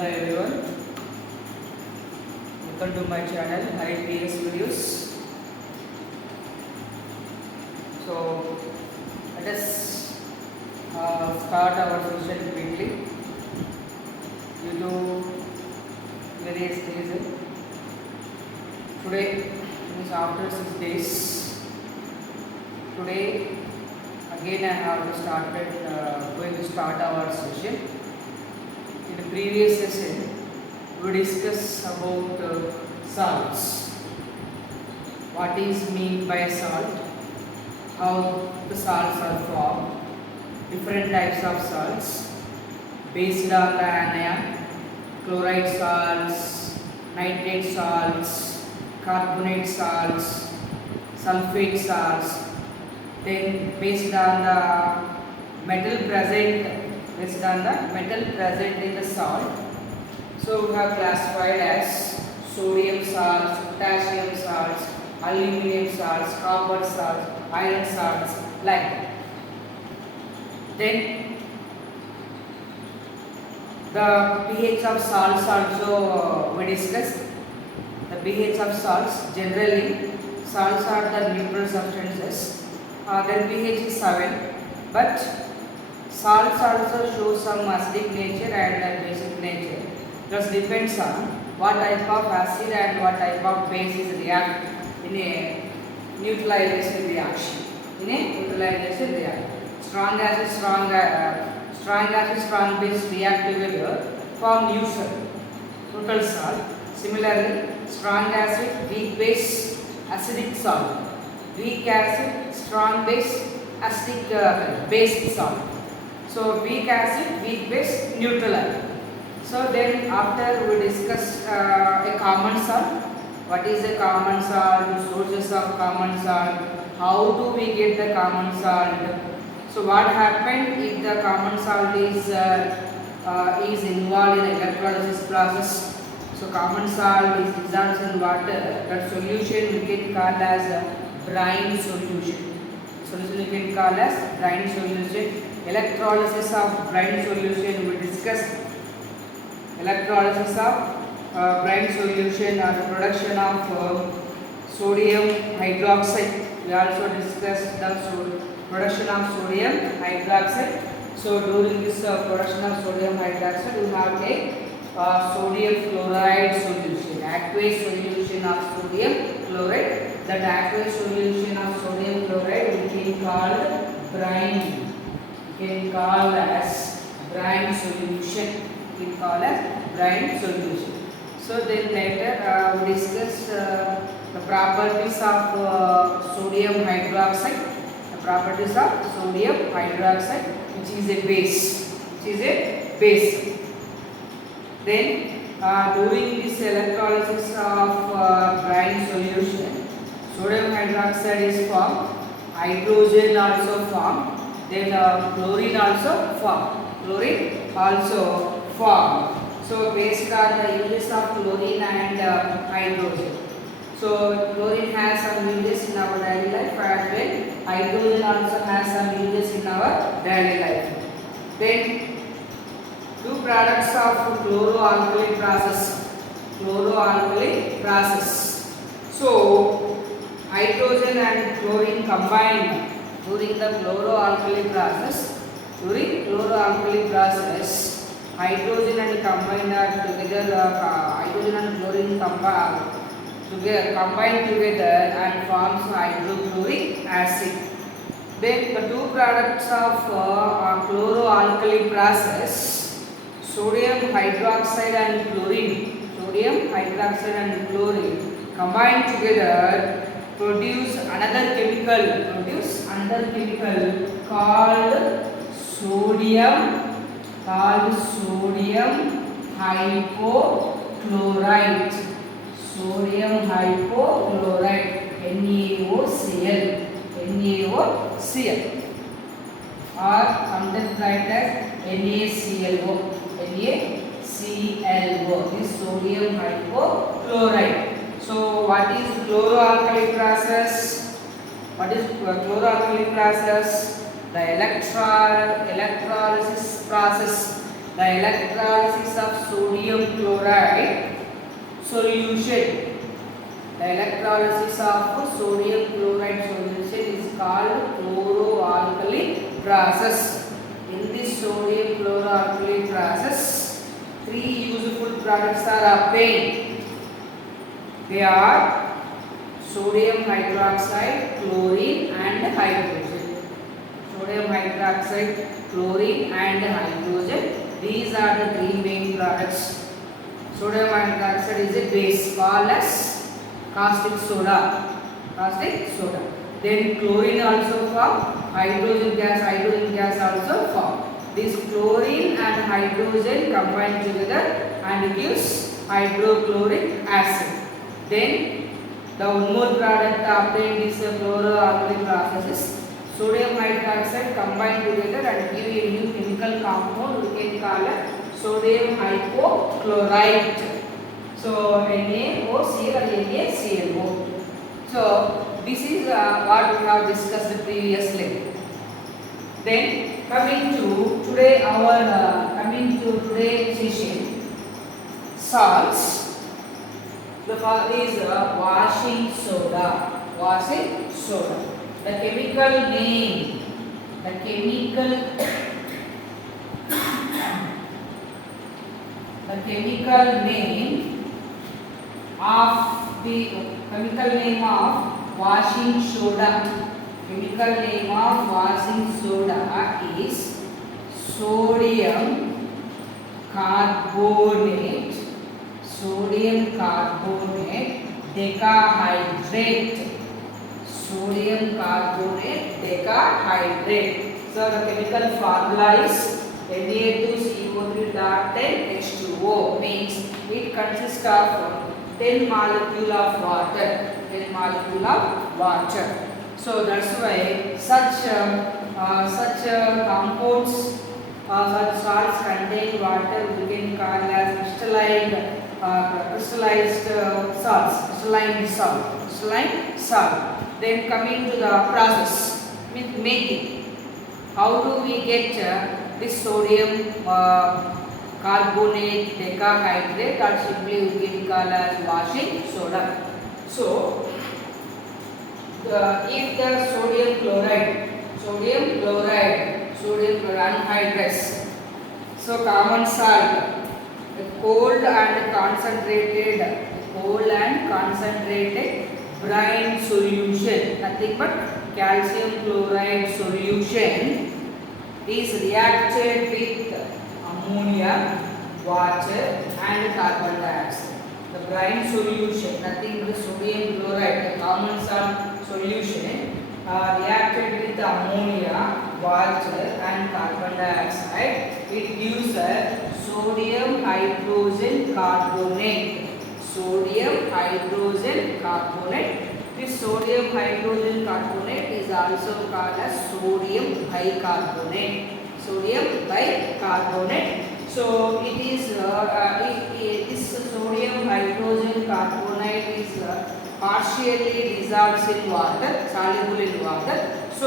Hi everyone, welcome to my channel IPS videos. So let us start our session quickly due to various reasons. Today is after 6 days. Today again I have started going to start our session. In the previous session we discussed about salts. What is meant by salt? How the salts are formed, different types of salts based on the anion, chloride salts, nitrate salts, carbonate salts, sulfate salts. Then based on the metal present in the salt. So we have classified as sodium salts, potassium salts, aluminum salts, copper salts, iron salts, like that. Then the pH of salts also we discussed. The pH of salts, generally salts are the neutral substances. Their pH is 7, but salts also show some acidic nature and basic nature. Just depends on what type of acid and what type of base is react in a neutralization reaction. Strong acid, strong base react together form neutral salt. Similarly, strong acid, weak base, acidic salt. Weak acid, strong base, acidic basic salt. So weak acid, weak base, neutral acid. So then after we discuss a common salt. What is a common salt? Sources of common salt. How do we get the common salt? So what happened if the common salt is involved in electrolysis process? So common salt is dissolved in water. That solution we can call as brine solution. Solution we can call as brine solution. Electrolysis of brine solution we discussed. Electrolysis of brine solution or the production of sodium hydroxide. We also discussed the production of sodium hydroxide. So during this production of sodium hydroxide, we have a sodium chloride solution, aqueous solution of sodium chloride. That aqueous solution of sodium chloride we can call brine. We can call as brine solution. We can call as brine solution. So then later we discuss the properties of sodium hydroxide. The properties of sodium hydroxide, which is a base. Then during this electrolysis of brine solution, sodium hydroxide is formed, hydrogen also formed, then chlorine also formed. So based on the uses of chlorine and hydrogen. So chlorine has some uses in our daily life, and then hydrogen also has some uses in our daily life. Then two products of chloroalkali process. So hydrogen and chlorine combined during the chloroalkali process. Hydrogen and combined together. Hydrogen and chlorine combine together and forms hydrochloric acid. Then the two products of chloroalkali process, sodium hydroxide and chlorine, combine together produce another chemical called sodium hypochlorite. NaOCl, or sometimes write as NaClO. This sodium hypochlorite. So what is chloroalkali process? The electrolysis process The electrolysis of sodium chloride solution. The electrolysis of sodium chloride solution is called chloroalkali process. In this sodium chloroalkali process, three useful products are obtained. They are sodium hydroxide, chlorine and hydrogen. Sodium hydroxide, chlorine and hydrogen. These are the three main products. Sodium hydroxide is a base called as caustic soda. Caustic soda. Then chlorine also form. Hydrogen gas also form. This chlorine and hydrogen combine together and gives hydrochloric acid. Then the one more product obtained is a chloroalkali processes. Sodium hydroxide combined together and give a new chemical compound we can call sodium hypochlorite. So NaOC or NaClO. So this is what we have discussed previously. Then coming to today's session, salts. The first is washing soda. Washing soda. The chemical name of washing soda. Chemical name of washing soda is sodium carbonate. Sodium carbonate decahydrate. Sodium carbonate decahydrate. So the chemical formula is Na2CO3.10H2O, means it consists of 10 molecule of water. 10 molecule of water. So that's why such compounds, such salts contain water we can call as crystallized salt. Then coming to the process, making. How do we get this sodium carbonate decahydrate, or simply we can call as washing soda? So if the sodium chloride anhydrous, so common salt, cold and concentrated brine solution, nothing but calcium chloride solution, is reacted with ammonia, water and carbon dioxide. The brine solution, nothing but sodium chloride, the common salt solution, reacted with ammonia, water and carbon dioxide. It gives a sodium hydrogen carbonate. Sodium hydrogen carbonate. This sodium hydrogen carbonate is also called as sodium bicarbonate. Sodium bicarbonate. So it is this sodium hydrogen carbonate is partially dissolves in water, soluble in water. So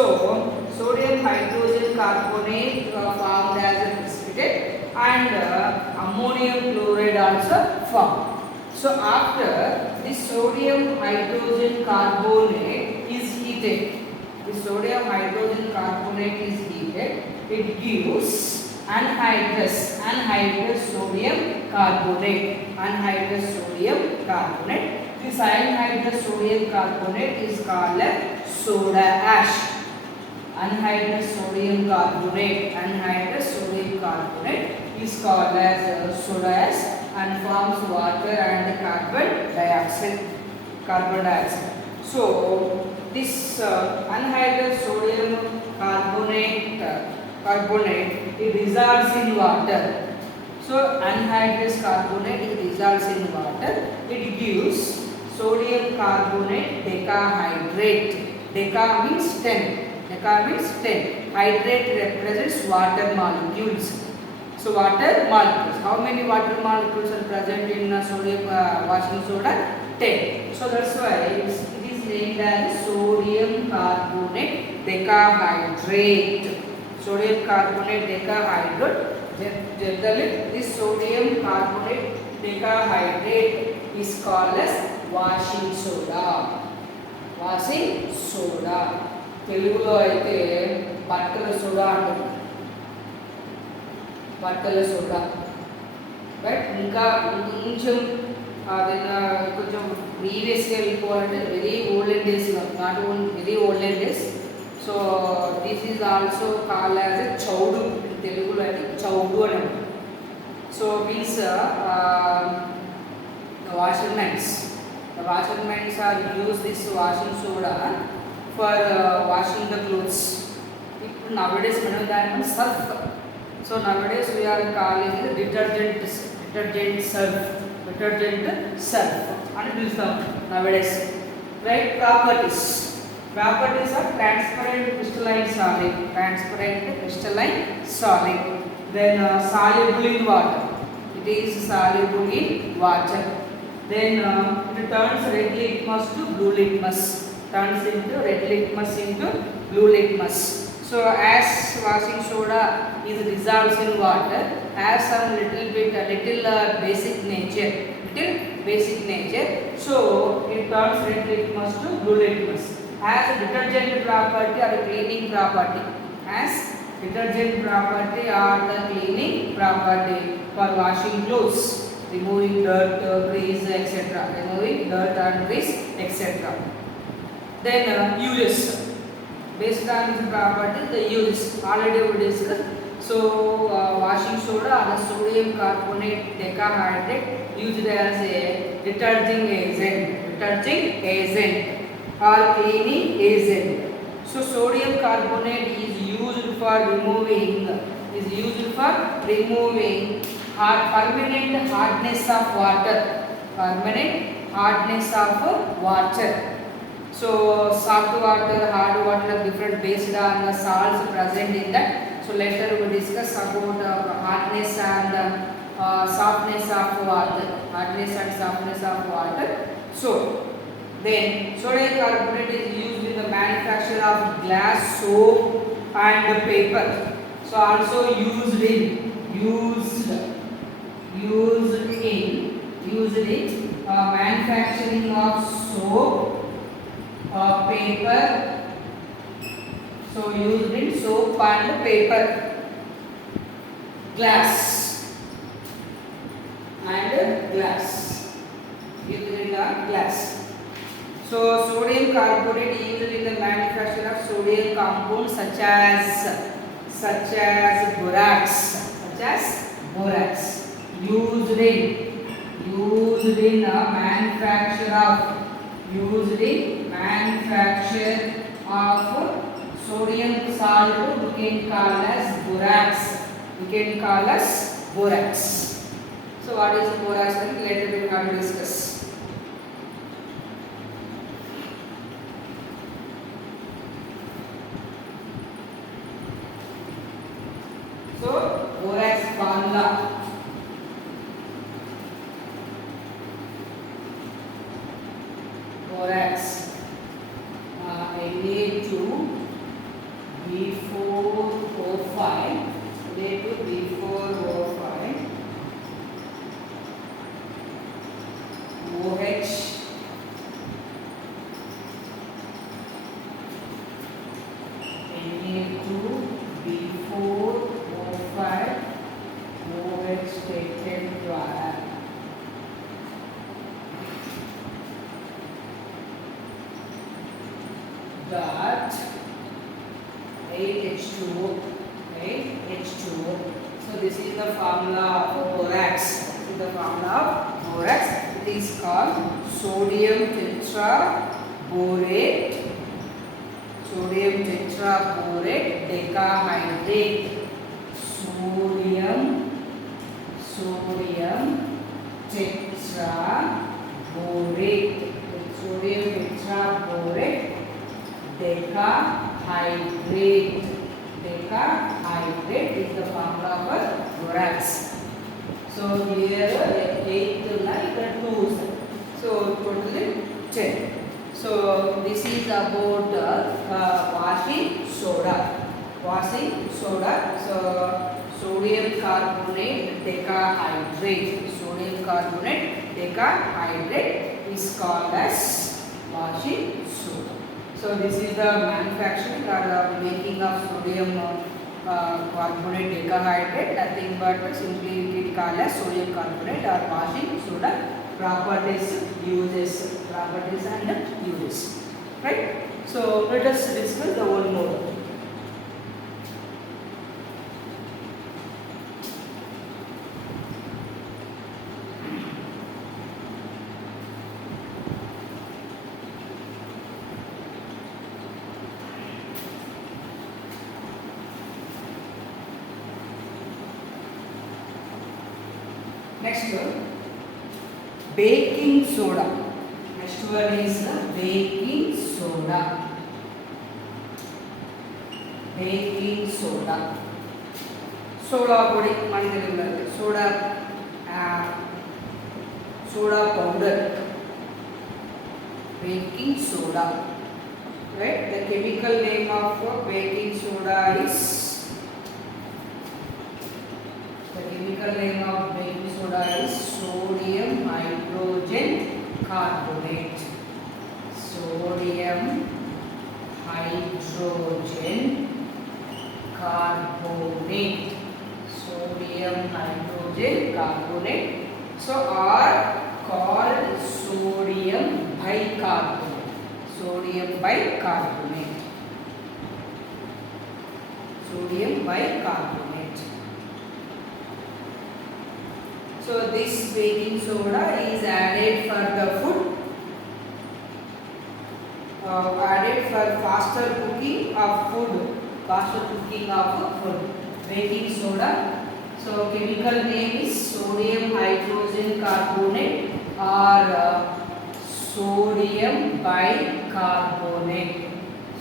sodium hydrogen carbonate formed as a precipitate, and ammonium chloride also formed. So after this sodium hydrogen carbonate is heated, the sodium hydrogen carbonate is heated, it gives anhydrous sodium carbonate. Anhydrous sodium carbonate. This anhydrous sodium carbonate is called soda ash. Anhydrous sodium carbonate is called as soda ash and forms water and carbon dioxide. So this anhydrous sodium carbonate it dissolves in water. So anhydrous carbonate it dissolves in water. It gives sodium carbonate decahydrate. Deca means 10. Hydrate represents water molecules. So water molecules. How many water molecules are present in sodium washing soda? 10. So that's why it is named as sodium carbonate decahydrate. Sodium carbonate Generally, this sodium carbonate decahydrate is called as washing soda. Washing soda. తెలుగులో అయితే బట్టల soda అంటారు. బట్టల soda. But ఇంకా కొంచెం కొంచెం ప్రీవియస్గా వెళ్ళిపోవాలంటే very olden days, not own very olden days. So this is also called as a చౌడు. తెలుగులో అయితే చౌడు అని అంటారు. So means the washermans. The washermans are use this washing soda for washing the clothes. Nowadays మనం దాన్ని surf. So nowadays we are calling it detergent surf అని పిలుస్తాం nowadays. Right? Properties are transparent crystalline solid. Then soluble in water. It is soluble in water. Then it turns red litmus to blue litmus. Turns into red litmus into blue litmus. So as washing soda is dissolved in water, has some little basic nature. So it turns red litmus to blue litmus. Has a detergent property or a cleaning property. Has detergent property or the cleaning property for washing clothes, removing dirt, grease, etc. Then uses. Based on this property, the uses already we discussed. So washing soda or the sodium carbonate decahydrate used as a deterging agent or cleaning agent. So sodium carbonate is used for removing permanent hardness of water. So soft water, hard water, different based on the salts present in that. So later we will discuss about hardness and softness of water. So then sodium carbonate is used in the manufacture of glass, soap and paper. So also used in manufacturing of soap, paper. So used in soap and paper, glass. So sodium carbonate used in the manufacture of sodium compounds such as borax. Used in manufacture of sodium salt we can call as borax. So what is borax? Later we will discuss. So borax formula. Borax Na2B4O5 OH Na2B4O5 OH taken द्वारा dot 8H2O. So this is the formula of borax. It is called sodium tetraborate decahydrate. Sodium tetraborate decahydrate is the formula for borax. So here 8 to 9 are 2s. So totally 10. So this is about washing soda. So sodium carbonate decahydrate. Sodium carbonate decahydrate is called as washing soda. So this is the manufacturing or the making of sodium carbonate decahydrate, nothing but simply we can call as sodium carbonate or washing soda. Properties, uses, properties and uses. Right? So let us discuss the one more. Next one, baking soda. Next one is baking soda. Baking soda. Soda powder, soda powder. Baking soda. Right? The chemical name of baking soda is. The chemical name of baking soda is sodium hydrogen carbonate. Sodium hydrogen carbonate. Sodium hydrogen carbonate. So are called sodium bicarbonate. Sodium bicarbonate. Sodium bicarbonate. So this baking soda is added for the food, added for faster cooking of food, baking soda. So chemical name is sodium hydrogen carbonate or sodium bicarbonate.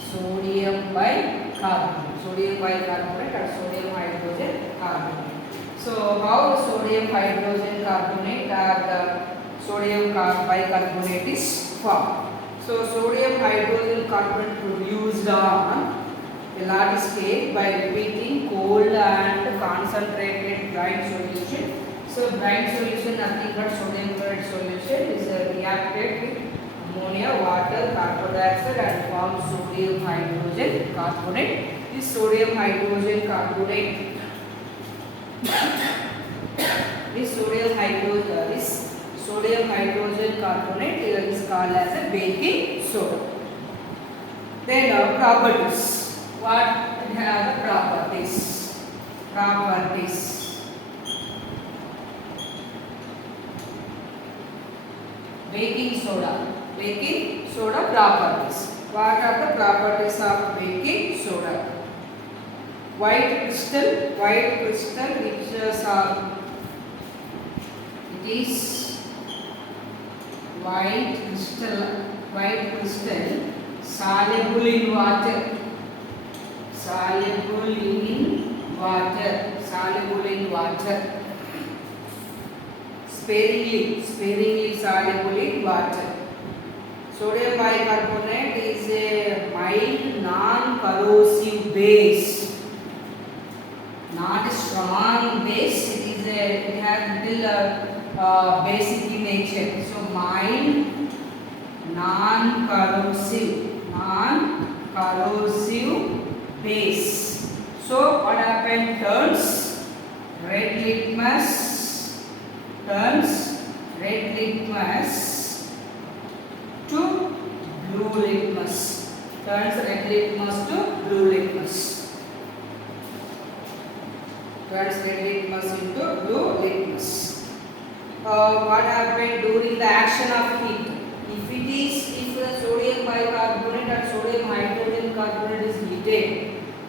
Sodium bicarbonate. Sodium bicarbonate or sodium hydrogen carbonate. So how sodium hydrogen carbonate or the sodium bicarbonate is formed. So sodium hydrogen carbonate produced on a large scale by repeating cold and concentrated brine solution. So brine solution nothing but sodium chloride solution is reacted with ammonia, water, carbon dioxide and forms sodium hydrogen carbonate. This sodium hydrogen carbonate this sodium hydrogen carbonate is called as a baking soda. Then properties. What have the properties? Properties. Baking soda. Baking soda properties. What are the properties of baking soda? White crystal which it is white crystal soluble in water, sparingly soluble in water. Sodium bicarbonate is a mild non-corrosive base. Not a strong base, it has little basic in nature. So mild, non-corrosive base. So what happened? Turns red litmus to blue litmus. Turns red litmus to blue litmus. Turns red litmus into blue litmus. What happened during the action of heat? If the sodium bicarbonate or sodium hydrogen carbonate is heated,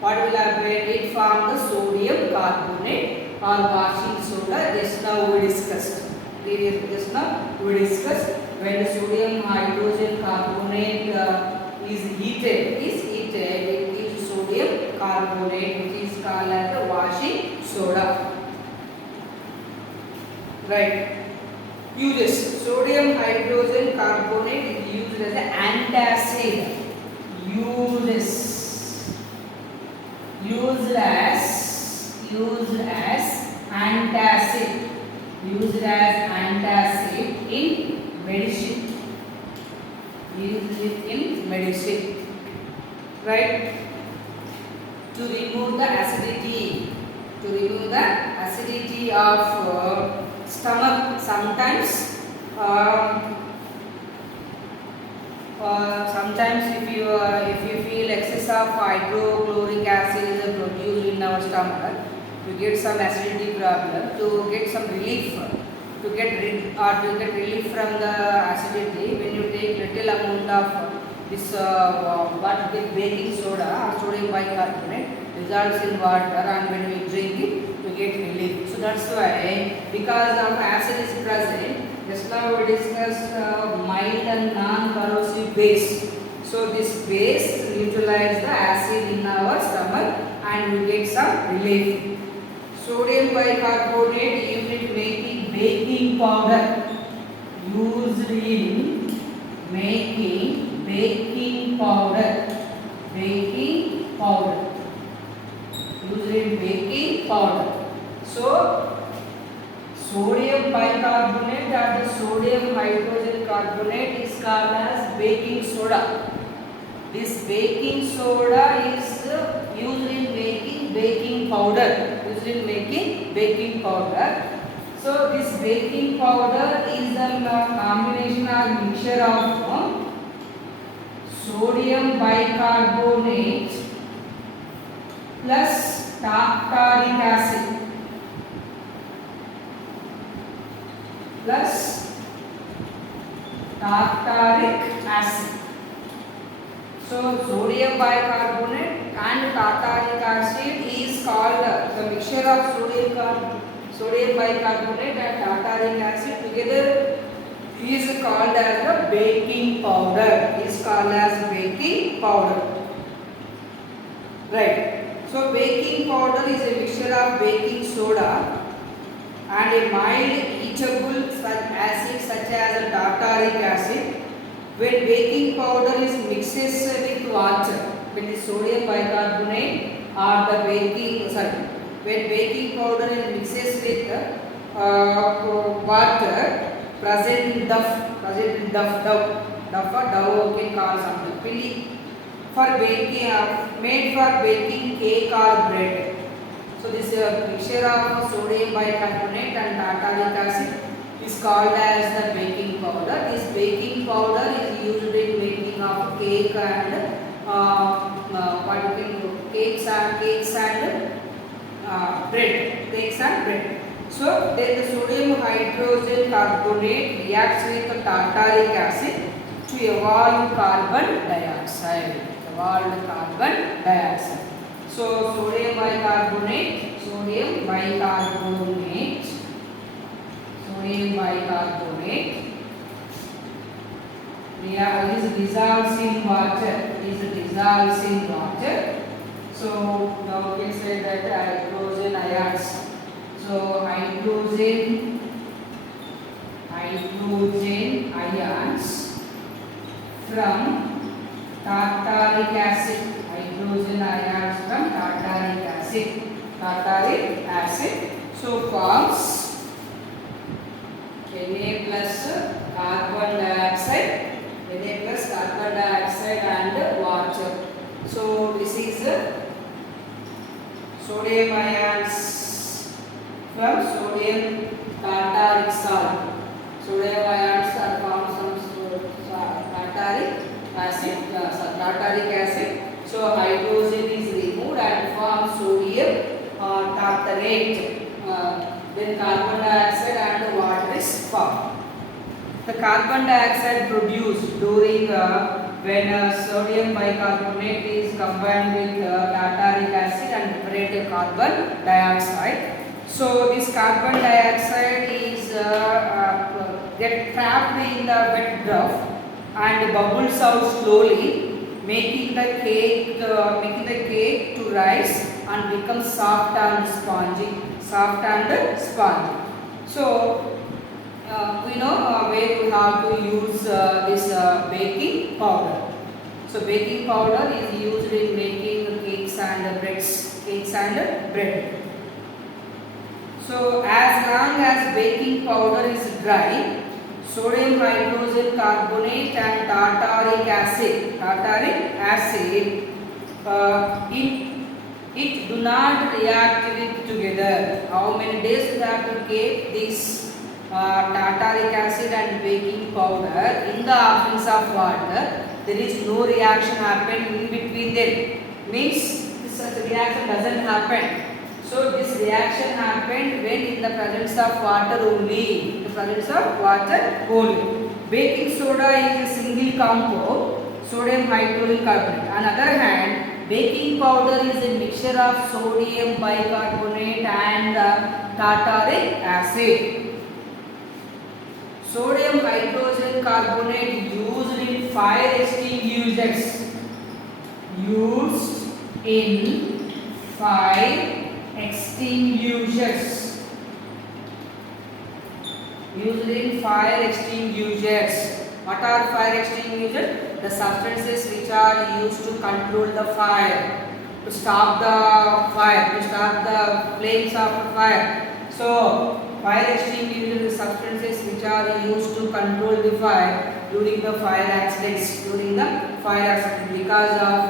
what will happen? It forms the sodium carbonate or washing soda. Just now we discussed. When the sodium hydrogen carbonate is heated, it gives sodium carbonate, which is called as the washing soda. Right. Uses. Sodium hydrogen carbonate is used as an antacid. Used as used as antacid. Used as antacid in medicine. Used it in medicine. Right? To remove the acidity. To remove the acidity of stomach. Sometimes sometimes if you feel excess of hydrochloric acid is produced in our stomach, you get some acidity problem. To get some relief, to get relief from the acidity, when you take little amount of this what with baking soda or sodium bicarbonate dissolves in water, and when we drink it, we get relief. So that's why, because of acid is present. Just now we discussed mild and non-corrosive base. So this base neutralizes the acid in our stomach and we get some relief. Sodium bicarbonate used in making baking powder. Used in making baking powder. Baking powder. Used in baking powder. So sodium bicarbonate or the sodium hydrogen carbonate is called as baking soda. This baking soda is used in making baking powder. Used in making baking powder. So this baking powder is a combination or mixture of sodium bicarbonate plus tartaric acid. Plus tartaric acid. So sodium bicarbonate and tartaric acid is called the mixture of sodium bicarbonate and tartaric acid together is called as the baking powder. Is called as baking powder. Right. So baking powder is a mixture of baking soda and a mild eatable acid such as tartaric acid. When baking powder is mixes with water, when the sodium bicarbonate or the when baking powder is mixes with water present in dough can call something for baking made for baking cake or bread. So this mixture of sodium bicarbonate and tartaric acid is called as the baking powder. This baking powder is used in making of cake and cakes and bread. So then the sodium hydrogen carbonate reacts with the tartaric acid to evolve carbon dioxide. So sodium bicarbonate is dissolves in water. So now we can say that hydrogen ions. So hydrogen ions from tartaric acid. Tartaric acid. So forms Na plus carbon dioxide and water. So this is sodium ions from sodium tartaric salt. Sodium ions are formed from tartaric acid. So hydrogen is removed and forms sodium tartarate. Then carbon dioxide and water is formed. The carbon dioxide produced during when sodium bicarbonate is combined with tartaric acid and liberated carbon dioxide. So this carbon dioxide is get trapped in the wet draft and bubbles out slowly, making the cake to rise and become soft and spongy. So we know where we have to use this baking powder. So baking powder is used in making cakes and bread. So as long as baking powder is dry, sodium hydrogen carbonate and tartaric acid, it do not react with together. How many days we have to keep this tartaric acid and baking powder in the absence of water? There is no reaction happen in between them. Means such reaction doesn't happen. So this reaction happened when in the presence of water only. In the presence of water only. Baking soda is a single compound, sodium hydrogen carbonate. On the other hand, baking powder is a mixture of sodium bicarbonate and tartaric acid. Sodium hydrogen carbonate used in fire extinguishers. Used in fire extinguishers. Used in fire extinguishers. What are fire extinguishers? The substances which are used to control the fire, to stop the fire, to stop the flames of the fire. So, fire extinguishers are substances which are used to control the fire during the fire accidents. Because of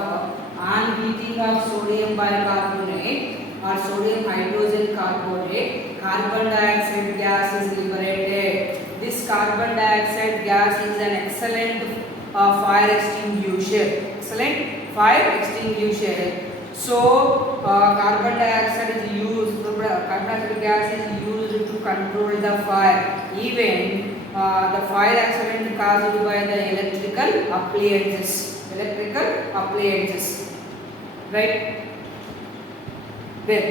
unheating of sodium bicarbonate or sodium hydrogen carbonate, carbon dioxide gas is liberated. This carbon dioxide gas is an excellent fire extinguisher. So, carbon dioxide is used, carbon dioxide gas is used to control the fire. Even the fire accident caused by the electrical appliances. Right? Then,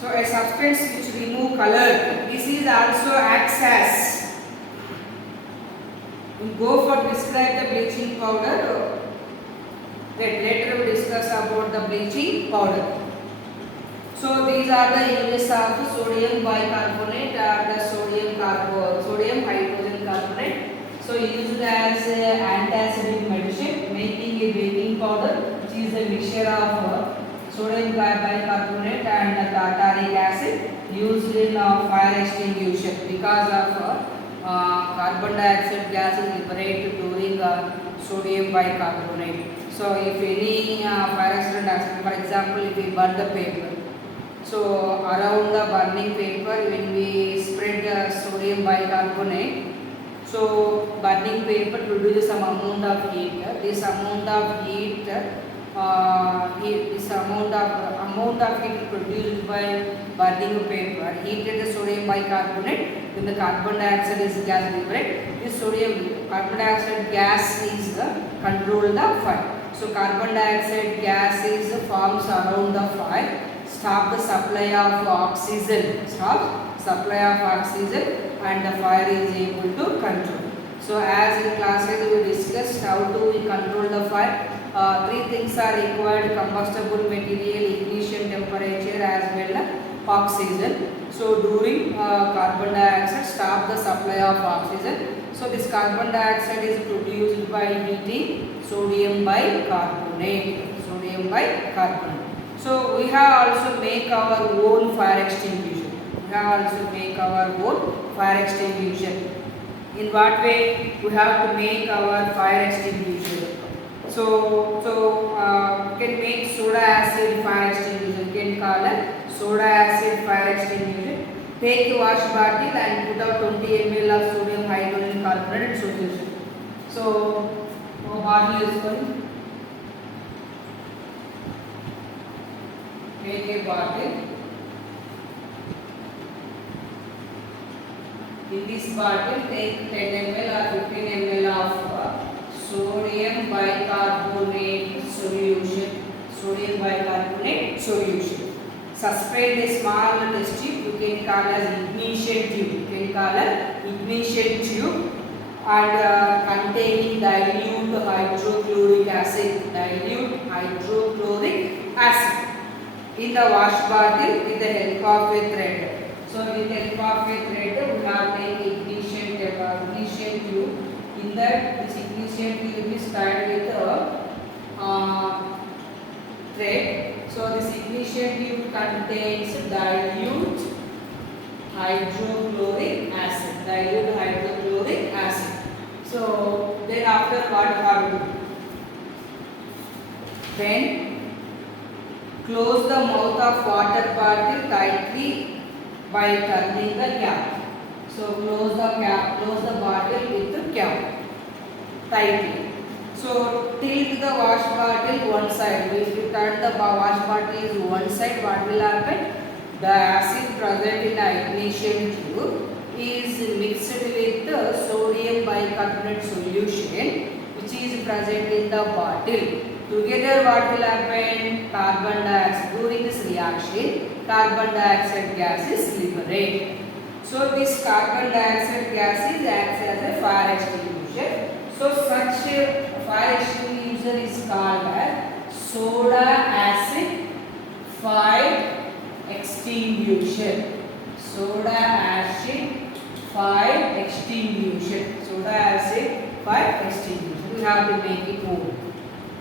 so a substance which remove color, this is also acts as. We go for describe the bleaching powder. Later we discuss about the bleaching powder. So these are the uses of sodium bicarbonate or the sodium hydrogen carbonate. So used as antacidic medicine, making a baking powder which is a mixture of sodium bicarbonate and tartaric acid used in fire extinguisher because of carbon dioxide gas is liberated during sodium bicarbonate. So if any fire accident happens, for example, if we burn the paper, so around the burning paper when we spread sodium bicarbonate, so burning paper produces some amount of heat. This amount of heat produced by burning paper heated the sodium bicarbonate, then the carbon dioxide is gas liberated. This sodium carbon dioxide gas is control the fire. So carbon dioxide gas is forms around the fire, stop the supply of oxygen, and the fire is able to control. So as in classes we discussed how do we control the fire. Three things are required: combustible material, ignition temperature, as well as oxygen. So during carbon dioxide stop the supply of oxygen. So this carbon dioxide is produced by heating sodium bicarbonate. So we have also make our own fire extinguisher. In what way we have to make our fire extinguisher? So we can make soda acid fire extinguisher. We can call it soda acid fire extinguisher. Take a wash bottle and put out 20 ml of sodium hydrogen carbonate solution. So bottle is going. Take a bottle. In this bottle, take 10 ml or 15 ml of sodium bicarbonate solution. Suspend a small test tube. You can call as ignition tube. And containing dilute hydrochloric acid in the wash bottle with the help of a thread. So with the help of a thread, we have an ignition tube. In that, this ignition tube is tied with thread. So this ignition tube contains dilute hydrochloric acid. Dilute hydrochloric acid. So then after what you have to do? Then close the mouth of water bottle tightly by turning the cap. So close the bottle with the cap tightly. So tilt the wash bottle one side. If you turn the wash bottle is one side, what will happen? The acid present in the ignition tube is mixed with the sodium bicarbonate solution which is present in the bottle. Together what will happen? Carbon dioxide. During this reaction, carbon dioxide gas is liberated. So this carbon dioxide gas acts as a fire extinguisher. So such a fire extinguisher is called as soda acid fire extinguisher. Soda acid fire extinguisher. Soda acid fire extinguisher. We have to make it more.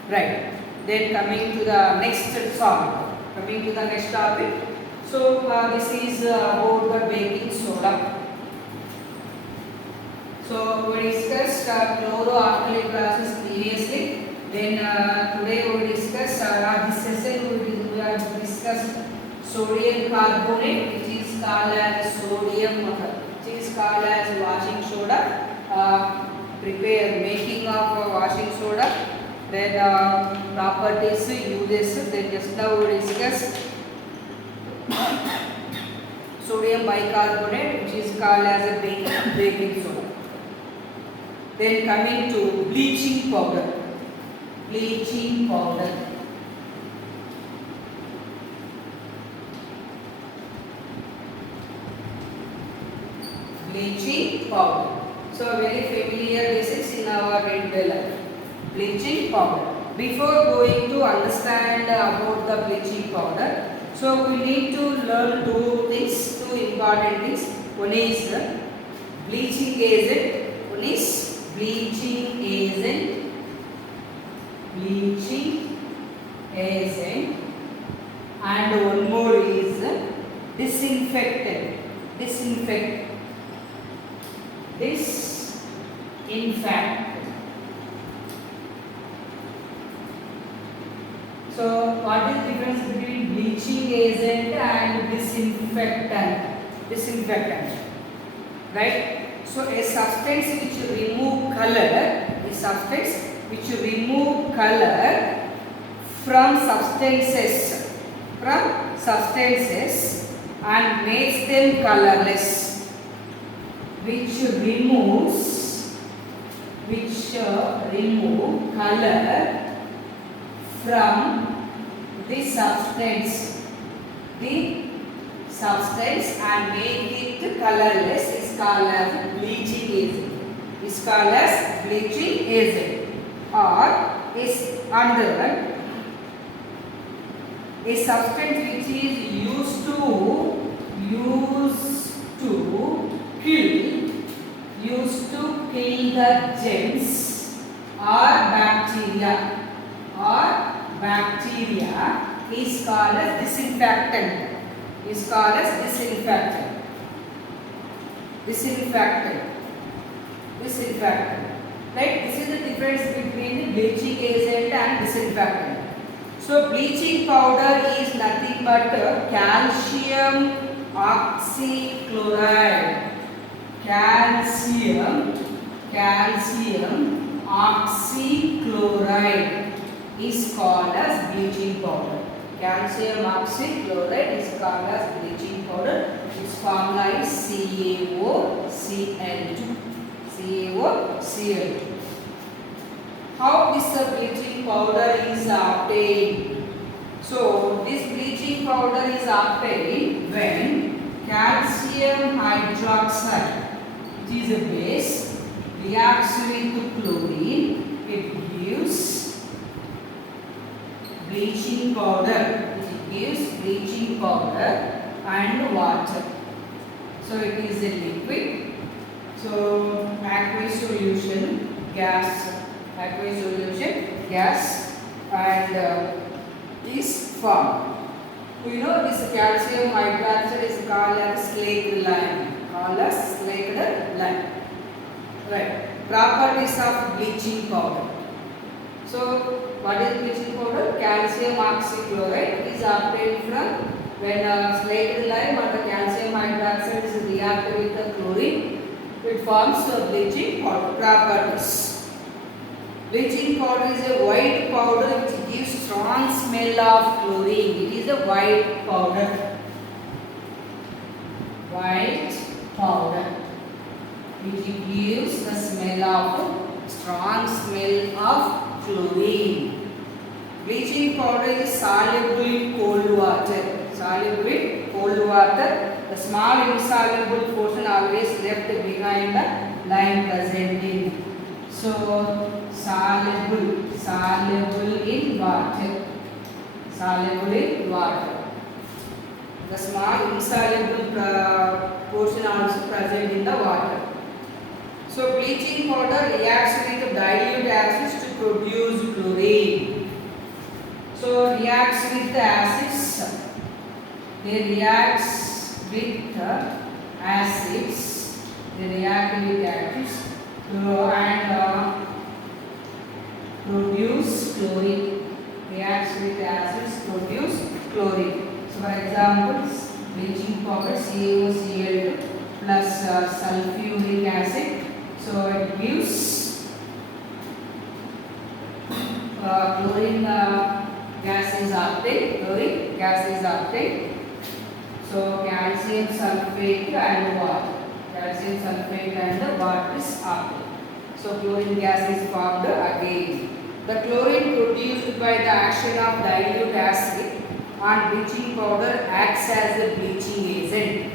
Right. Then coming to the next topic. Coming to the next topic. So this is about the baking soda. So we discussed chloroalkali classes previously. Then today we will discuss this session we have discussed sodium carbonate, which is called as sodium, which is called as washing soda. Prepare making of washing soda. Then properties, uses. Then just now we discussed sodium bicarbonate, which is called as a baking soda. Then coming to bleaching powder. Bleaching powder. Bleaching powder. So very familiar basics in our day-to-day life. Bleaching powder. Before going to understand about the bleaching powder, so we need to learn two things, two important things. One is bleaching agent. One is bleaching agent. Bleaching agent. And one more is disinfectant. Disinfectant. Disinfectant. So what is the difference between bleaching agent and disinfectant? Disinfectant, right? So a substance which remove color, a substance which remove color from substances, and makes them colorless, which removes color from the substance and make it colorless is called as bleaching agent. Is called as bleaching agent. Or is another one, a substance which is used to kill the germs or bacteria is called as disinfectant. Is called as disinfectant. Right? This is the difference between the bleaching agent and disinfectant. So bleaching powder is nothing but calcium oxychloride. Calcium oxychloride is called as bleaching powder. Calcium oxychloride is called as bleaching powder. Its formula is CaOCl2. CaOCl2. How this bleaching powder is obtained? So this bleaching powder is obtained when calcium hydroxide, which is a base, reacts with chlorine. It gives bleaching powder. It gives bleaching powder and water. So it is a liquid. So aqueous solution, gas, and is formed. We know this calcium hydroxide is called as slaked lime. Called as slaked lime. Right. Properties of bleaching powder. So, what is bleaching powder? Calcium oxychloride is obtained from when slaked lime or the calcium hydroxide is reacted with the chlorine. It forms a bleaching powder. Properties. Bleaching powder is a white powder which gives strong smell of chlorine. It is a white powder. White powder which gives the smell of strong smell of chlorine. Bleaching powder is soluble in cold water. Soluble in cold water. The small insoluble portion always left behind the lime present in. So, soluble in water. Soluble in water. The small insoluble portion also present in the water. So, bleaching powder reacts with dilute acids to produce chlorine. So, reacts with the acids. They reacts with acids. They react with acids and produce chlorine. Reacts with acids, produce chlorine. So, for example, bleaching powder CaOCl2 plus sulfuric acid. So, it gives chlorine gas is obtained. Chlorine gas is obtained. So, calcium sulfate and water. Calcium sulfate and water is obtained. So, chlorine gas is formed again. The chlorine produced by the action of dilute acid on bleaching powder acts as a bleaching agent.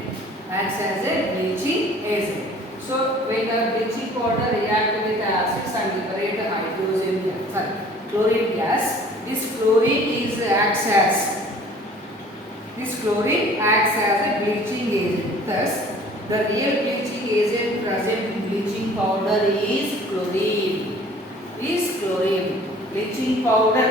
Acts as a bleaching agent. So, when the bleaching powder reacts with the acids and liberate chlorine gas, this chlorine acts as a bleaching agent. Thus, the real bleaching agent present in bleaching powder is chlorine. Bleaching powder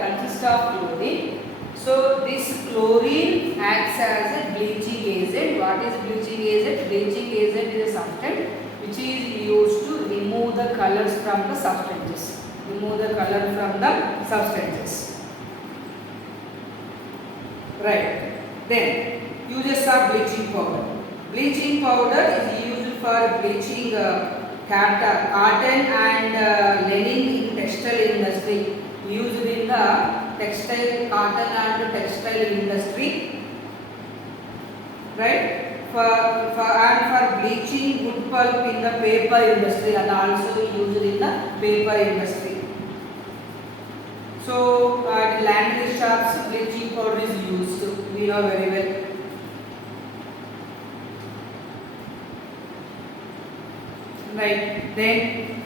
consists of chlorine. So, this chlorine acts as a bleaching agent. What is bleaching agent? Bleaching agent is a substance which is used to remove the colors from the substances. Right. Then, uses of bleaching powder. Bleaching powder is used for bleaching cotton and linen in textile industry. Used in the cotton and textile industry. Right. For bleaching wood pulp in the paper industry and also used in the paper industry. So, at laundry shops, bleaching powder is used. We know very well. Right. Then,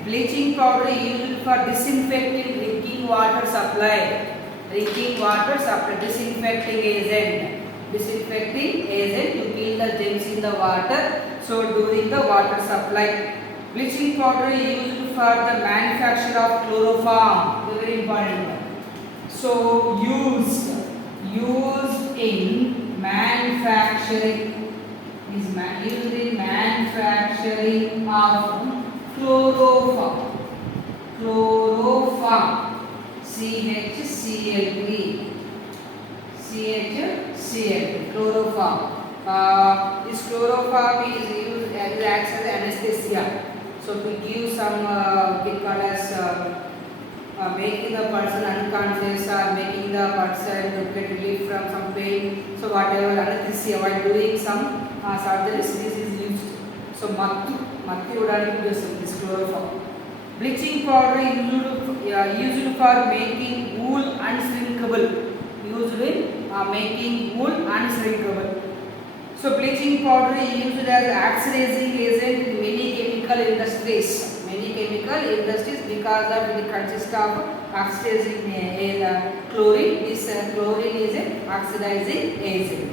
bleaching powder is used for disinfecting drinking water supply. Disinfecting agent. Disinfecting agent to kill the germs in the water. So, during the water supply. Bleaching powder is used for the manufacture of chloroform. Very important one. So, used in manufacturing of chloroform. CHCl3. Chloroform. This chloroform is used as acts as anesthesia. So to give some we call as making the person unconscious or making the person to get relief from some pain. So whatever anesthesia while doing some surgeries, this is used. So Matti would use this chloroform. Bleaching powder is used for making wool unshrinkable. So bleaching powder is used as oxidizing agent in many chemical industries. Because of it consists of oxidizing chlorine. This chlorine is an oxidizing agent.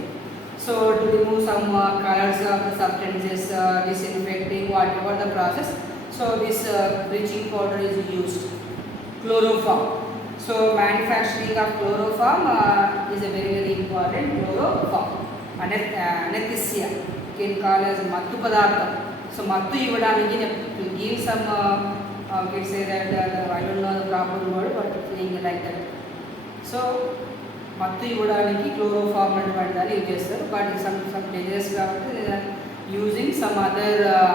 So to remove some colors of the substances, disinfecting, whatever the process. So this bleaching powder is used. Chloroform. So manufacturing of chloroform is a very important. Chloroform. Anesthesia can call as mattu padartham. So mattu ivvadaniki to give some we can say that I don't know the proper word, but saying like that. So mattu ivvadaniki chloroform antaru use chestaru, but some dangerous కాబట్టి using some other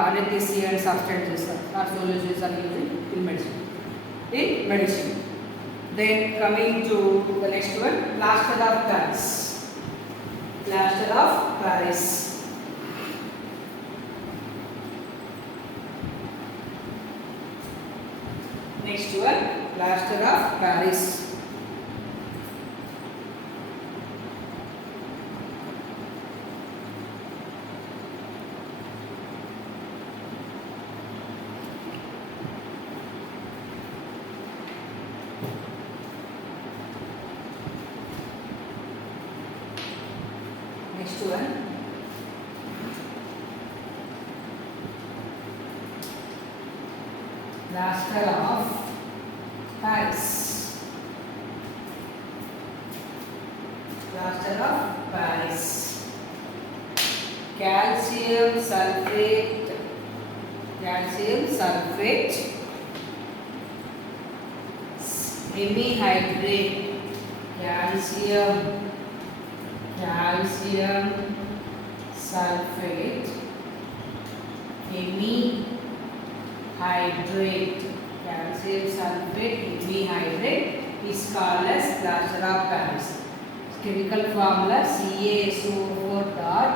anesthesia substances or solutions are using in medicine. Then coming to the next one, plaster of Paris. Plaster of Paris. Next one, plaster of Paris. Next one, plaster of Paris. Plaster of Paris. Calcium sulfate. Calcium sulfate. Hemihydrate. Calcium sulfate, hemihydrate, calcium sulfate hemihydrate is called as plaster of Paris. Chemical formula CaSO4 dot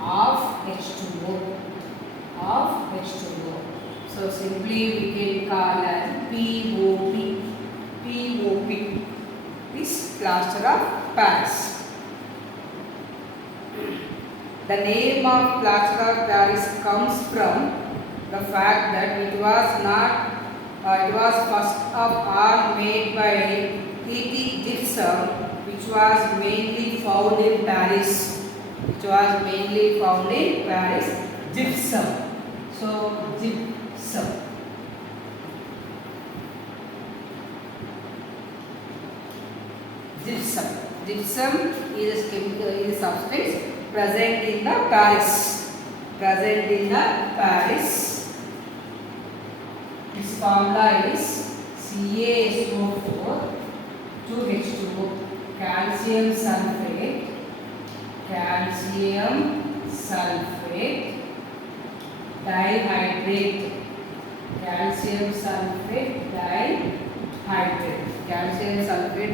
of H2O. So simply we can call as POP. Is plaster of Paris. The name of plaster of Paris comes from the fact that it was first of all made by heating gypsum, which was mainly found in Paris. Gypsum. So gypsum. Gypsum is a chemical, is a substance present in the Paris. Its formula is CaSO4 2H2O. Calcium sulfate dihydrate. Calcium sulfate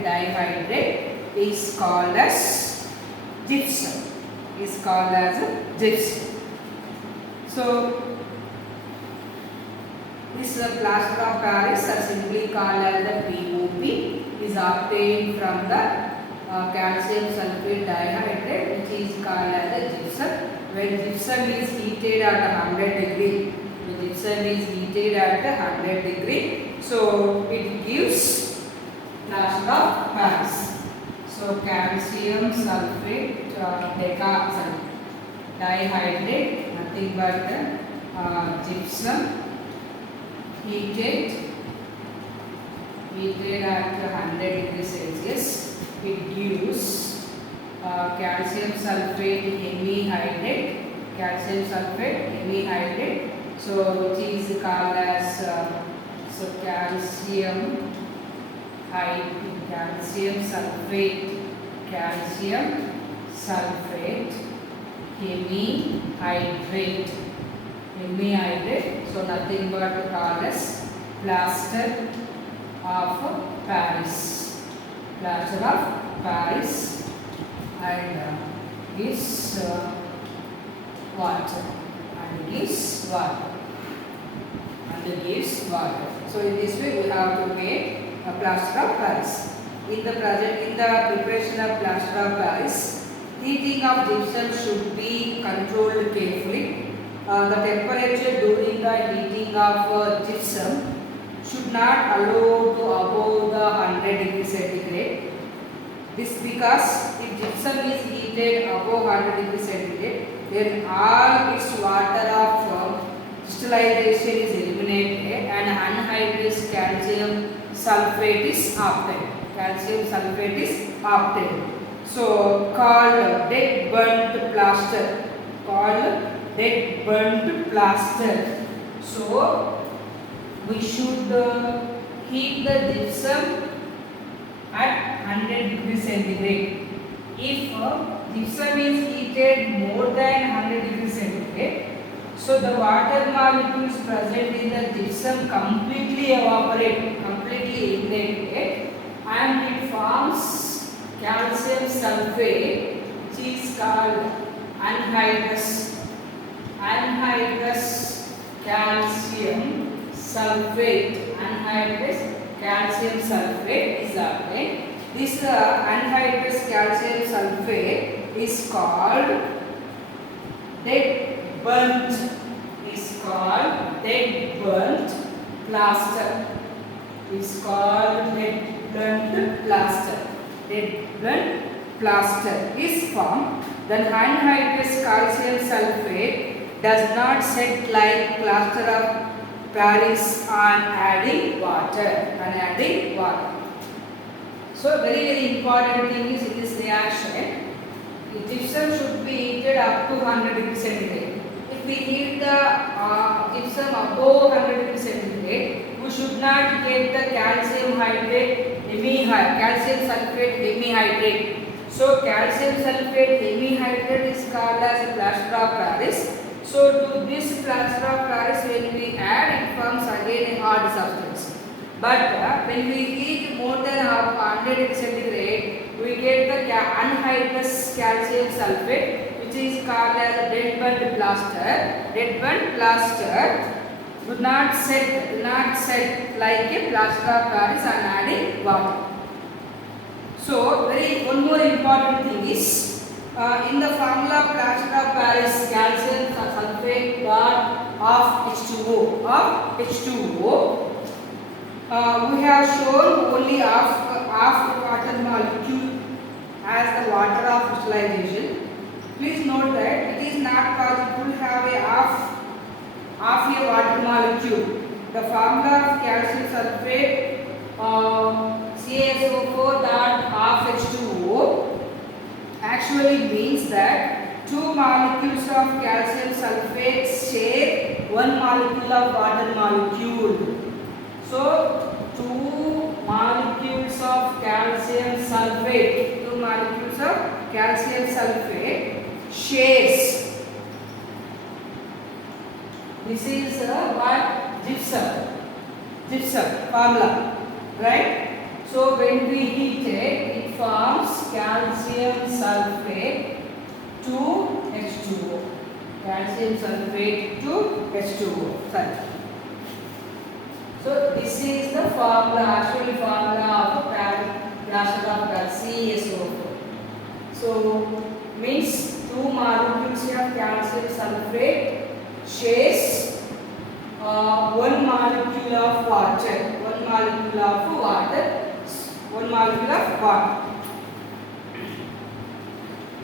dihydrate is called as gypsum. So this plaster of Paris are simply called as the POP, is obtained from the calcium sulfate dihydrate, which is called as the gypsum. When gypsum is heated at 100 degree, so it gives plaster of Paris. So calcium sulfate dihydrate, nothing but gypsum heated at 100 degrees Celsius. It gives calcium sulfate hemihydrate. So which is called as calcium sulfate hemihydrate. So nothing but called as plaster of Paris. And gives water. So in this way we have to make a plaster of Paris. In the preparation of plaster of Paris, heating of gypsum should be controlled carefully. The temperature during the heating of gypsum should not allow to above the 100 degrees centigrade. This because if gypsum is heated above 100 degrees centigrade, then all its water of crystallization is eliminated and anhydrous calcium sulfate is obtained. calcium sulfate is obtained. So called dead burnt plaster, called dead burnt plaster. So we should heat the gypsum at 100 degrees centigrade. If gypsum is heated more than 100 degrees centigrade, so the water molecules present in the gypsum completely evaporate, completely eliminate, and it forms calcium sulfate, which is called anhydrous calcium sulfate. Anhydrous calcium sulfate is obtained. This anhydrous calcium sulfate is called dead burnt, plaster. Is called dead burnt plaster. Dead burnt plaster is formed. Then anhydrous calcium sulfate does not set like plaster of Paris on adding water. So very important thing is in this reaction, the gypsum should be heated up to 100 degrees centigrade. If we heat the gypsum above 100 degrees centigrade, we should not get the calcium sulfate hemihydrate. So calcium sulfate hemihydrate is called as a plaster of Paris. So to this plaster of Paris, when we add, it forms again a hard substance. But when we heat more than 100 degrees centigrade, we get the anhydrous calcium sulfate, which is called as a dead burnt plaster. Dead burnt plaster do not set like a plaster of Paris on adding water. So one more important thing is, in the formula plaster of Paris, calcium sulfate dot of H2O, we have shown only half water molecule as the water of crystallization. Please note that it is not possible to have a half a water molecule. The formula of calcium sulfate CaSO4 dot half H2O actually means that two molecules of calcium sulfate share one molecule of water molecule. So two molecules of calcium sulfate shares. This is what gypsum formula, right? So when we heat it forms calcium sulfate to H2O. Calcium sulfate to H2O. Sorry. So this is the formula of plaster of CaSO4. So means two molecules of calcium sulfate shares one molecule of water.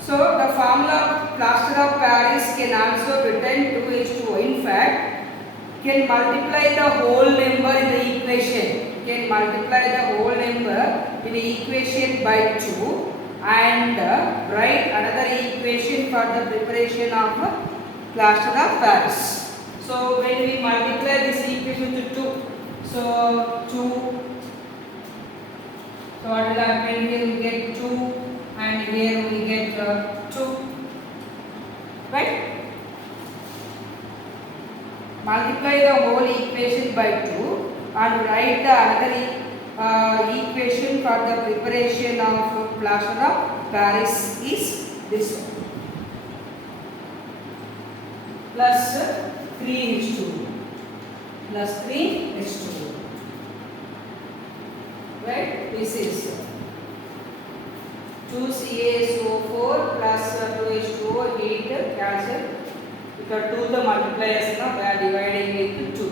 So the formula plaster of Paris can also return to H2O. In fact, can multiply the whole number in the equation. By 2 and write another equation for the preparation of plaster of Paris. So when we multiply this equation to 2, so 2. So what will happen? Here we get 2 and here we get 2. Right? Multiply the whole equation by 2 and write the another equation for the preparation of plaster of Paris is this one. Plus 3H2O. Right? This is 2CaSO4 plus 2H2O heat calcium. Because 2 the multipliers we are dividing it to 2.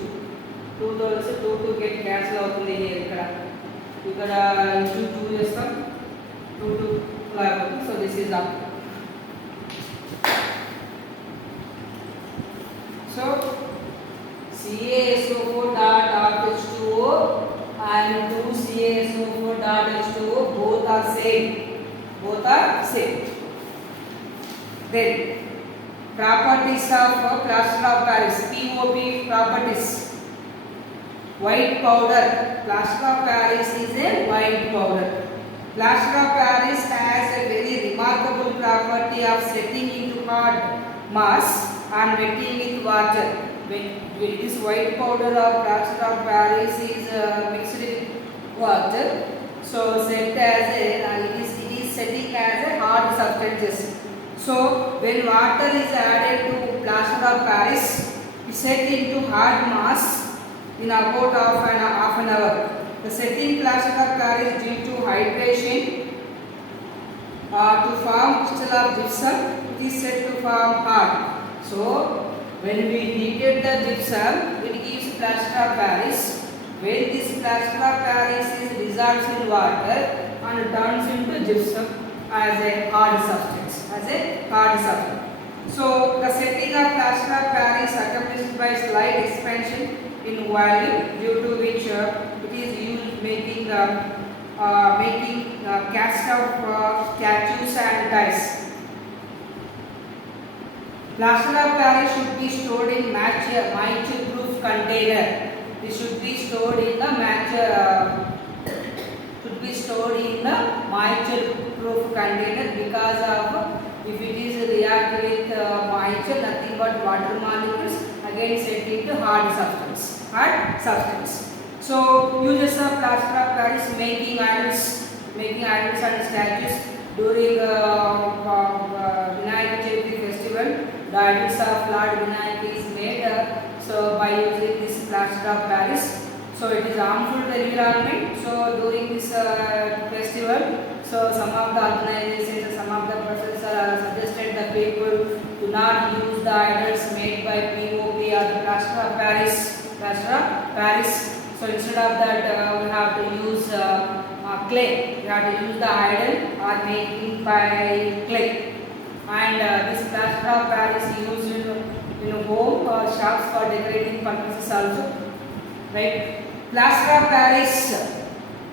2 to get cancel out here. Into 2 is 2 so this is up. So CaSO4 dot H2O and 2CaSO4 dot H2O same. Both are same. Then properties of plaster of Paris. POP properties. White powder. Plaster of Paris is a white powder. Plaster of Paris has a very remarkable property of setting into hard mass and wetting with water. When this white powder of plaster of Paris is mixed with water, so set as a it is setting as a hard substances. So when water is added to plaster of Paris, it set into hard mass in about half an hour. The setting plaster of Paris due to hydration to form crystal of gypsum, it is set to form hard. So when we heated the gypsum, it gives plaster of Paris. When this plaster of Paris is dissolved in water and turns into gypsum as a hard substance. So the setting of plaster of Paris accomplished by slight expansion in volume, due to which it is used making cast of statues and dice. Plaster of Paris should be stored in moisture-proof container. It should be stored in the moisture-proof container, because of if it is react with moisture, nothing but water molecules, again set into hard substance. So uses of plaster of Paris making idols and statues during Vinayak Chaturthi festival. The idols of Lord Vinayak is made so by using this plaster of Paris. So it is harmful to the environment. So during this festival, so some of the organizations, some of the persons suggested the people do not use the idols made by POP or the plaster of Paris. So instead of that, we have to use clay. We have to use the idol or making by clay. And this plaster of Paris used in home or shops for decorating purposes also. Right? Plaster of Paris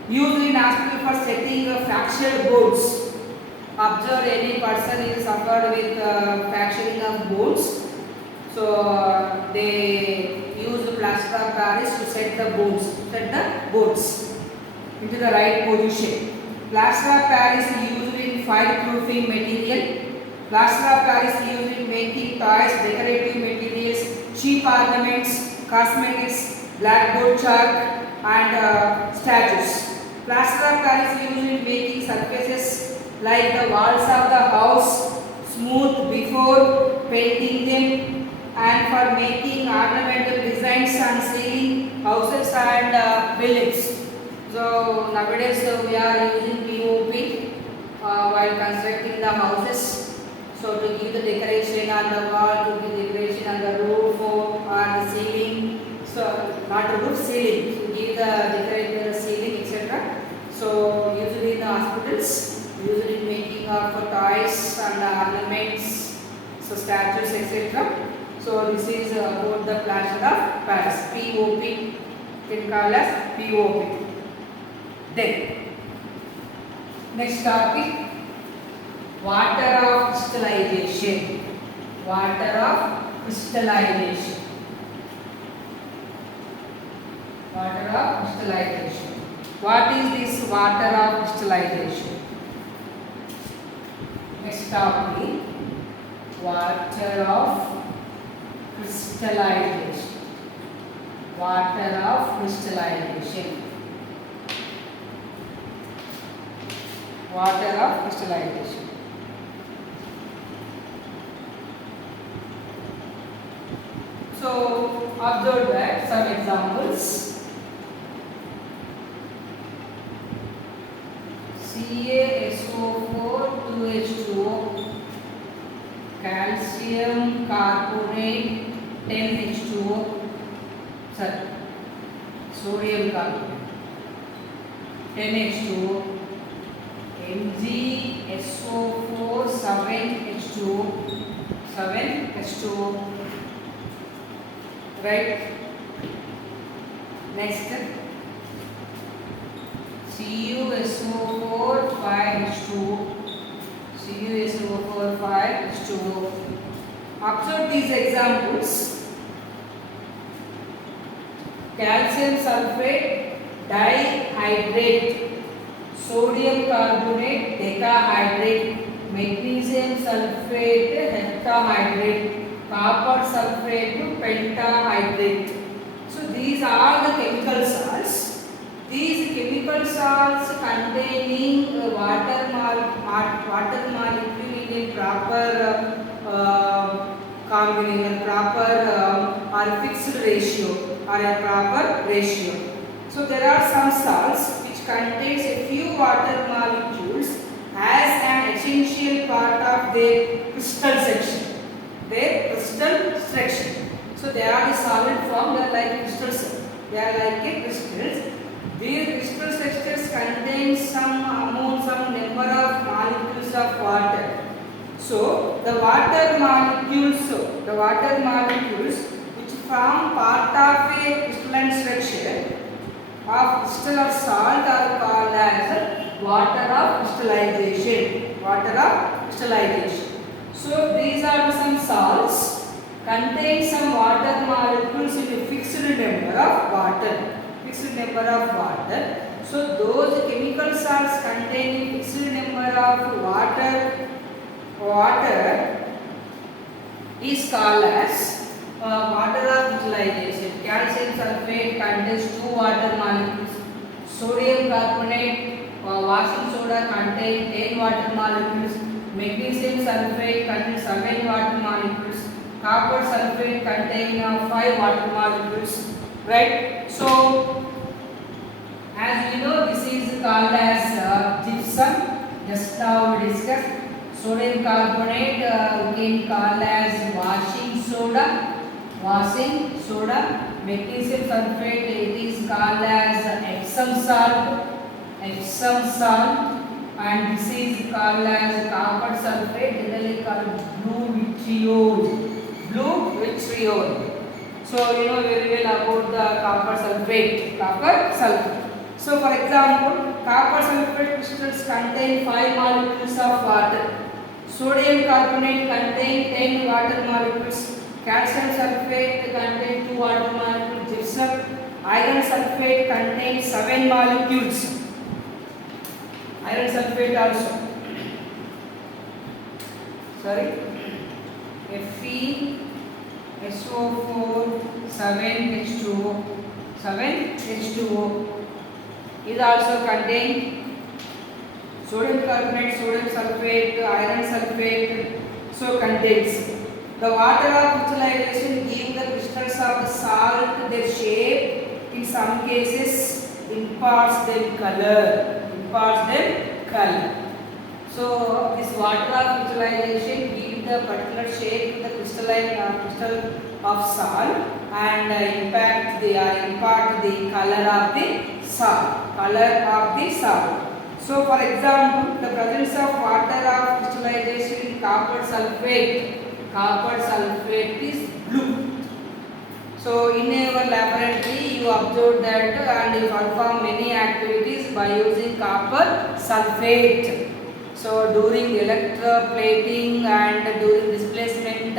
used in hospital for setting fractured bones. Observe any person is suffered with fracturing of bones. So they use the plaster of Paris to set the bones into the right position. Plaster of Paris is used in fireproofing material. Plaster of Paris is used in making toys, decorative materials, cheap ornaments, cosmetics, blackboard chalk, and statues. Plaster of Paris is used in making surfaces like the walls of the house smooth before painting them, and for making ornamental designs on ceiling, houses, and buildings. So nowadays we are using POP while constructing the houses. So to give the decoration on the wall, to give decoration on the roof or the ceiling. So not the roof, ceiling. To give the decoration on the ceiling, etc. So usually in the hospitals, usually in making of toys and ornaments, so statues, etc. So this is about the plaster of Paris. POP, can call as POP. Then next topic. Water of crystallization. Water of crystallization. Water of crystallization. What is this water of crystallization? Next topic. Water of crystallization. Water of crystallization. Water of crystallization. So observe that some examples. CaSO4 2H2O, calcium carbonate 10H2O, sorry, sodium carbonate 10H2O, MgSO4 7H2O, right? Next, CuSO4 5H2O. CuSO4 5H2O. Observe these examples. Calcium sulfate dihydrate, sodium carbonate decahydrate, magnesium sulfate heptahydrate, copper sulfate pentahydrate. So these are the chemical salts. These chemical salts containing water molecule in a proper combination, proper or fixed ratio or a proper ratio. So there are some salts which contains a few water molecules as an essential part of their crystal section. So they are the solid form. They are like crystals. They are like a crystals. These crystal structures contain some number of molecules of water. So the water molecules which form part of a crystalline structure of crystal of salt are called as water of crystallization. So these are some salts contain some water molecules in a fixed number of water. So those chemical salts containing fixed number of water is called as water of utilization. Calcium sulfate contains 2 water molecules. Sodium carbonate, washing soda contains 10 water molecules. Magnesium sulfate contains 7 water molecules. Copper sulfate contains 5 water molecules. Right? So as we know, this is called as gypsum. Just now we discussed. Sodium carbonate we can call as washing soda. Magnesium sulfate it is called as Epsom salt, and this is called as copper sulfate, generally called blue vitriol. So you know very well about the copper sulfate. So for example, copper sulfate crystals contain 5 molecules of water. Sodium carbonate contains 10 water molecules. Calcium sulfate contains 2 water molecules. Gypsum, iron sulfate contains 7 molecules. Iron sulfate also. FeSO4 7H2O is also contain sodium carbonate, sodium sulfate, iron sulfate. So contains the water of crystallization give the crystals of the salt their shape. In some cases, imparts them color. So this water of crystallization give the particular shape to the crystal of salt and impart the color of the salt. So for example, the presence of water of crystallization in copper sulfate is blue. So in our laboratory you observe that and you perform many activities by using copper sulfate. So during electroplating and during displacement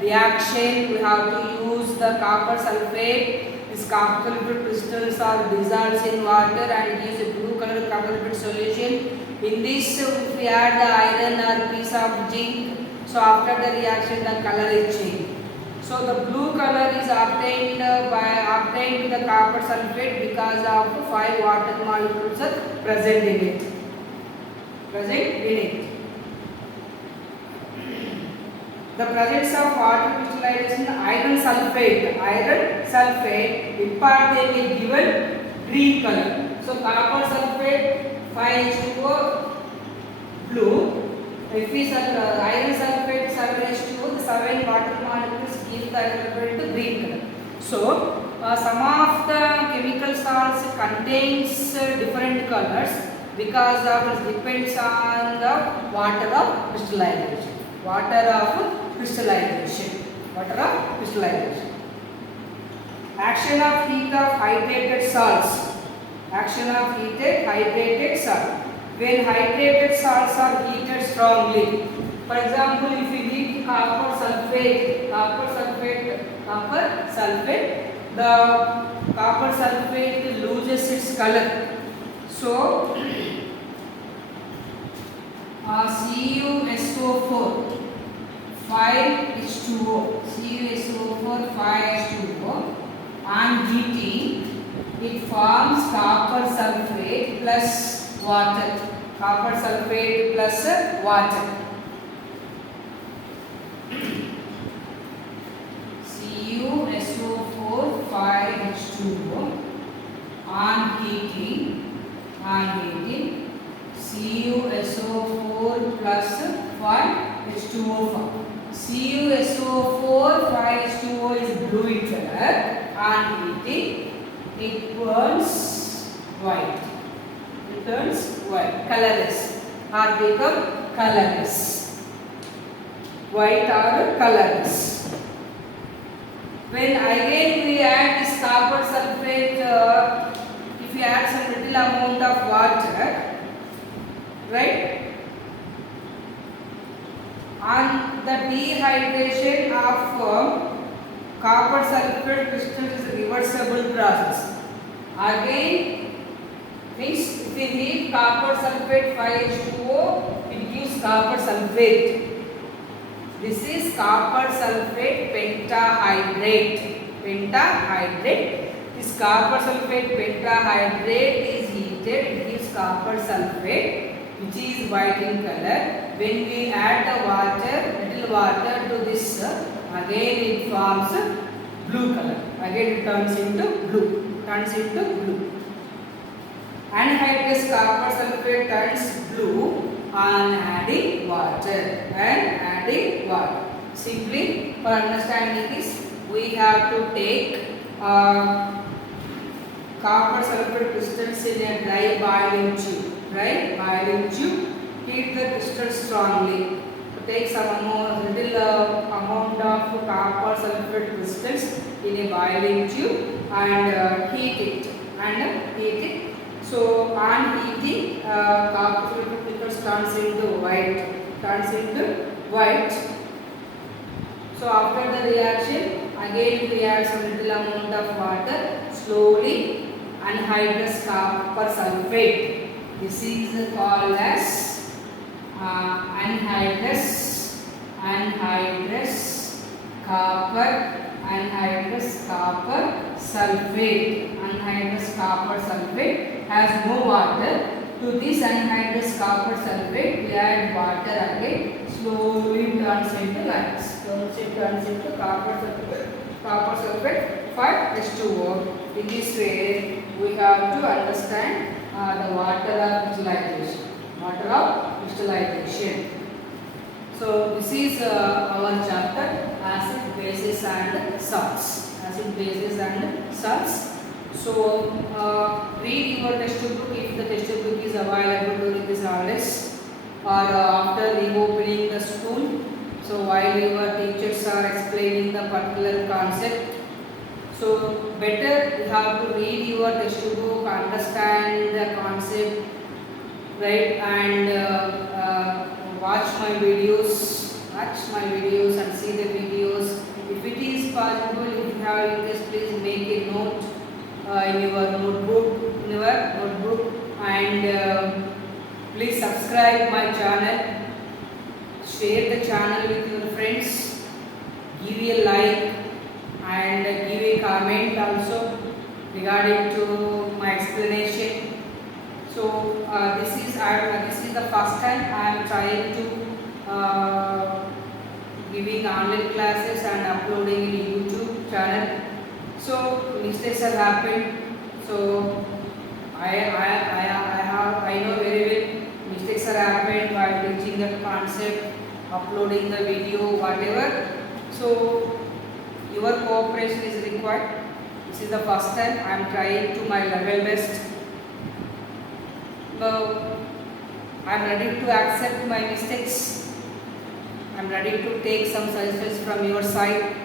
reaction we have to use the copper sulfate. These copper sulfate crystals are dissolved in water and gives a blue color copper sulfate solution. In this if we add the iron or piece of zinc, so after the reaction the color is changed. So the blue color is obtained with the copper sulfate because of 5 water molecules are present in it. The presence of water crystallization iron sulfate impart them a given green color. So copper sulfate 5H2O blue. If we iron sulfate 7H2O, the 7 water molecules give the iron sulfate to green color. So some of the chemical salts contains different colors because of it depends on the water of crystallization. Action of heat of hydrated salts. Action of heated hydrated salt. When hydrated salts are heated strongly, for example, if you heat copper sulfate, the copper sulfate loses its color. So, CuSO4 5H2O, CuSO4 5H2O, on heating it forms copper sulfate plus water. Copper sulfate plus water. CuSO4 5H2O on heating CuSO4 plus 5H2O. CuSO4 5H2O is blue in color. On heating it turns white. It turns white, colorless, or become colorless. White or colorless. When again we add this copper sulfate, if you add some little amount of water, right? On the dehydration of copper sulfate crystals is a reversible process. Again, means if we heat copper sulfate 5H2O, it gives copper sulfate. This is copper sulfate pentahydrate. This copper sulfate pentahydrate is heated, it gives copper sulfate, which is white in color. When we add the little water to this, again it forms blue color. Again it turns into blue. Anhydrous copper sulfate turns blue on adding water. Simply for understanding this, we have to take copper sulfate crystals in a dry boiling tube. Heat the crystals strongly. So take some little amount of copper sulfate crystals in a boiling tube and heat it. So on heating, copper sulfate crystals turns into white. So after the reaction, again we add some little amount of water. Slowly, anhydrous copper sulfate. This is called as anhydrous copper sulfate. Anhydrous copper sulfate has no water. To this anhydrous copper sulfate, we add water again. Slowly turns into lights. Turns into copper sulfate 5H2O. In this way, we have to understand the water of crystallization. So this is our chapter, acid, bases and salts. So read your textbook if the textbook is available during this holidays, or after reopening the school. So while your teachers are explaining the particular concept, so better you have to read your textbook, understand the concept, right, and watch my videos and see the videos. If it is possible, if you have interest, please make a note in your notebook, and please subscribe my channel, share the channel with your friends, give a like and give a comment also regarding to my explanation. So this is the first time I am trying to giving online classes and uploading in YouTube channel. So mistakes have happened. So I know very well mistakes are happened while teaching the concept, uploading the video, whatever. So your cooperation is required. This is the first time I am trying to my level best. Now I am ready to accept my mistakes. I am ready to take some suggestions from your side.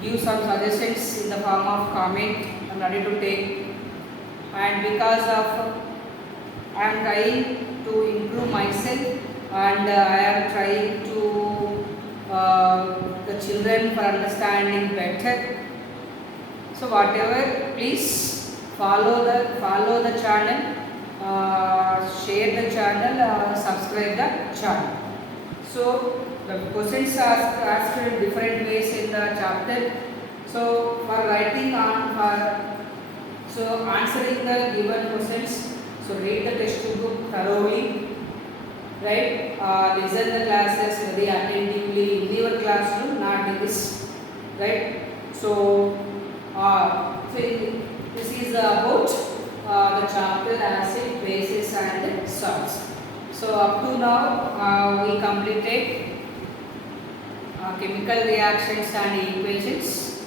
Give some suggestions in the form of comment. I am ready to take. and because of I am trying to improve myself, and I am trying to the children for understanding better. So whatever, please follow the channel, share the channel, subscribe the channel. So the questions are asked in different ways in the chapter. So for writing on so answering the given questions, so read the textbook thoroughly, right? Listen the classes very attentively in your classroom, not in this, right? So, this is about the chapter acid, bases and salts. So up to now we completed chemical reactions and equations,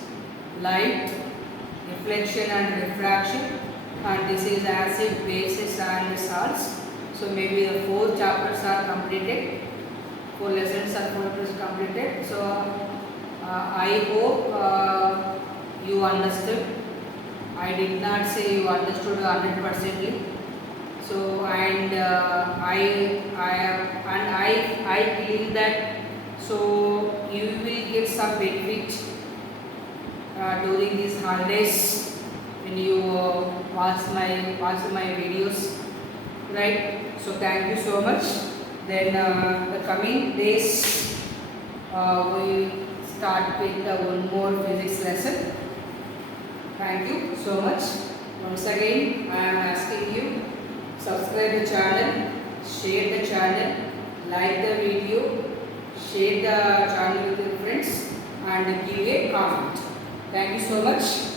light, reflection and refraction, and this is acid, bases and salts. So maybe the 4 chapters are completed, 4 lessons are completed. So I hope you understood. I did not say you understood 100%. So and I believe that so you will get some benefit during these holidays when you watch my videos, right? So thank you so much. Then the coming days we start with one more physics lesson. Thank you so much. Once again I am asking you, subscribe the channel, share the channel, like the video, share the channel with your friends and give a comment. Thank you so much.